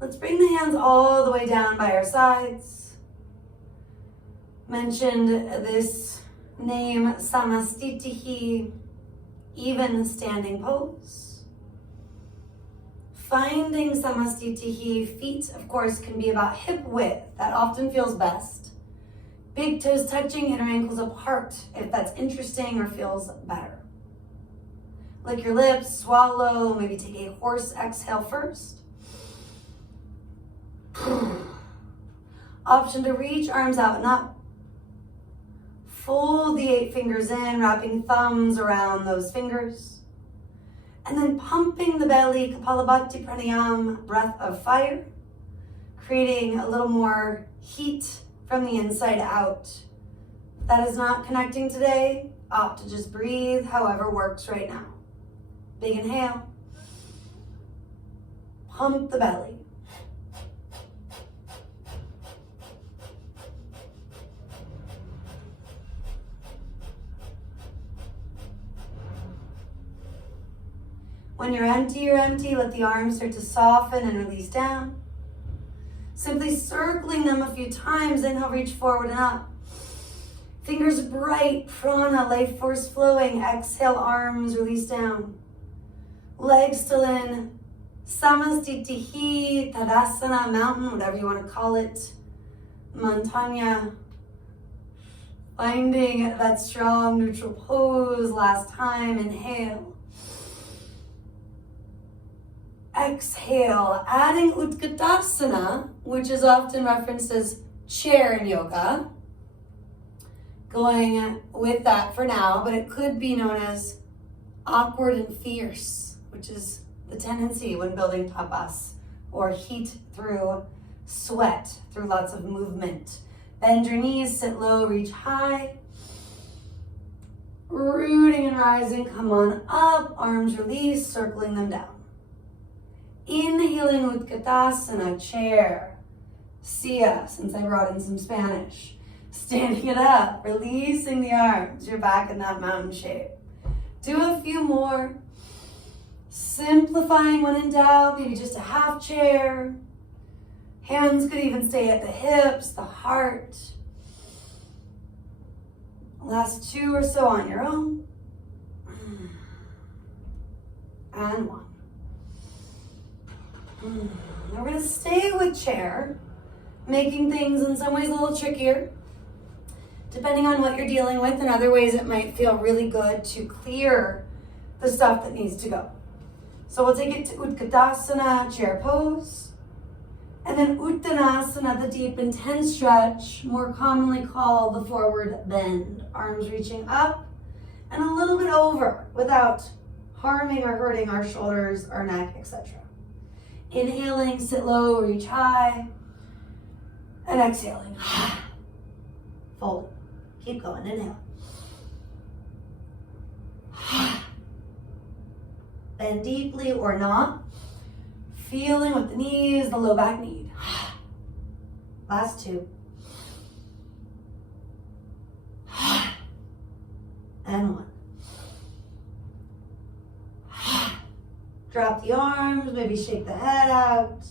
Let's bring the hands all the way down by our sides. Mentioned this name, Samastitihi, even standing pose. Finding Samastitihi, feet of course can be about hip width. That often feels best. Big toes touching, inner ankles apart if that's interesting or feels better. Lick your lips, swallow, maybe take a horse exhale first. Option to reach arms out and up. Fold the 8 fingers in, wrapping thumbs around those fingers. And then pumping the belly, Kapalabhati Pranayam, breath of fire, creating a little more heat from the inside out. If that is not connecting today, opt to just breathe however works right now. Big inhale. Pump the belly. When you're empty, let the arms start to soften and release down. Simply circling them a few times, inhale, reach forward and up. Fingers bright, prana, life force flowing. Exhale, arms release down. Legs still in. Samastitihi, Tadasana, mountain, whatever you want to call it. Mantanya. Finding that strong neutral pose. Last time, inhale. Exhale, adding Utkatasana, which is often referenced as chair in yoga. Going with that for now, but it could be known as awkward and fierce, which is the tendency when building tapas, or heat through sweat, through lots of movement. Bend your knees, sit low, reach high. Rooting and rising, come on up, arms release, circling them down. Inhaling Utkatasana, chair. Sia, since I brought in some Spanish. Standing it up, releasing the arms. You're back in that mountain shape. Do a few more. Simplifying when in doubt, maybe just a half chair. Hands could even stay at the hips, the heart. Last 2 or so on your own. And 1. Now we're going to stay with chair, making things in some ways a little trickier, depending on what you're dealing with. In other ways, it might feel really good to clear the stuff that needs to go. So we'll take it to Utkatasana, chair pose, and then Uttanasana, the deep, intense stretch, more commonly called the forward bend. Arms reaching up and a little bit over without harming or hurting our shoulders, our neck, etc. Inhaling, sit low, reach high, and exhaling. Fold. Keep going. Inhale. Bend deeply or not. Feeling with the knees, the low back need. Last 2. And 1. Drop the arms, maybe shake the head out.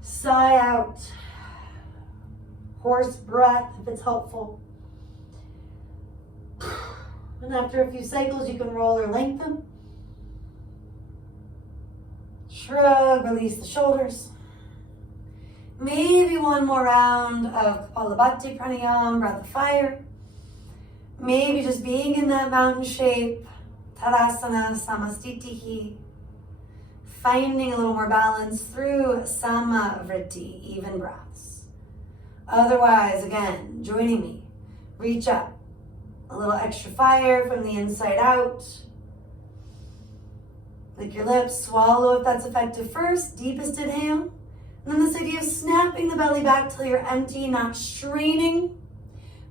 Sigh out. Horse breath if it's helpful. And after a few cycles, you can roll or lengthen. Shrug, release the shoulders. Maybe one more round of Kapalabhati Pranayam, breath of fire. Maybe just being in that mountain shape, Tadasana, Samastitihi. Finding a little more balance through Samavriti, even breaths. Otherwise, again, joining me, reach up. A little extra fire from the inside out. Lick your lips, swallow if that's effective first, deepest inhale. And then this idea of snapping the belly back till you're empty, not straining,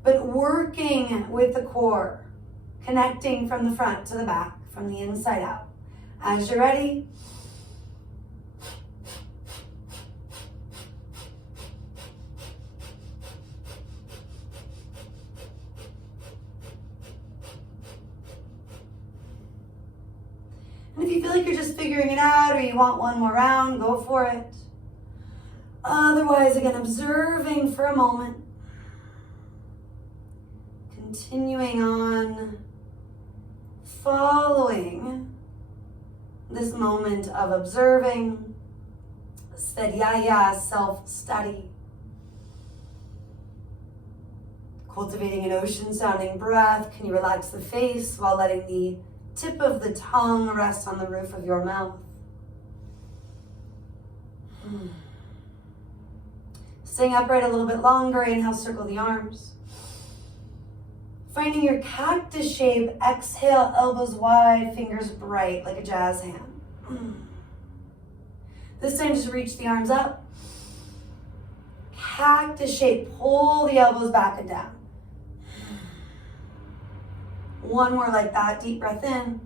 but working with the core, connecting from the front to the back, from the inside out. As you're ready, and if you feel like you're just figuring it out or you want one more round, go for it. Otherwise, again, observing for a moment. Continuing on, following this moment of observing, steadyaya, self-study. Cultivating an ocean-sounding breath. Can you relax the face while letting the tip of the tongue rest on the roof of your mouth? Staying upright a little bit longer. Inhale, circle the arms. Finding your cactus shape. Exhale, elbows wide, fingers bright like a jazz hand. This time just reach the arms up. Cactus shape. Pull the elbows back and down. One more like that. Deep breath in.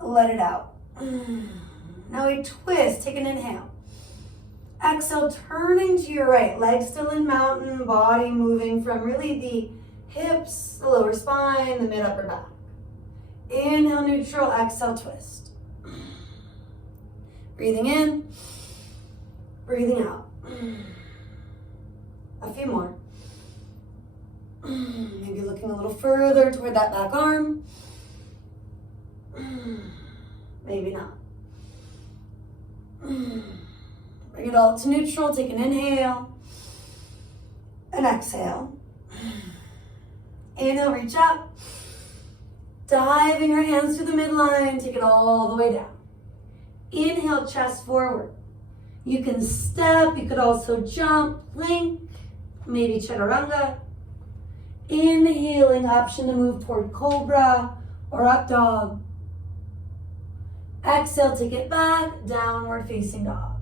Let it out. Now we twist. Take an inhale. Exhale, turning to your right. Legs still in mountain. Body moving from really the hips, the lower spine, the mid-upper back. Inhale, neutral. Exhale, twist. Breathing in. Breathing out. A few more. Maybe looking a little further toward that back arm. Maybe not. Bring it all to neutral. Take an inhale. And exhale. Inhale, reach up. Diving your hands to the midline. Take it all the way down. Inhale, chest forward. You can step. You could also jump, plank, maybe chaturanga. Inhaling, option to move toward cobra or up dog. Exhale, take it back, downward facing dog.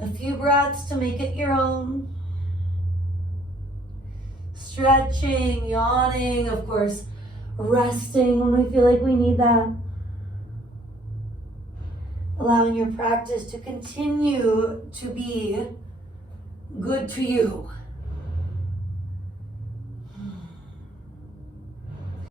A few breaths to make it your own. Stretching, yawning, of course, resting when we feel like we need that. Allowing your practice to continue to be good to you.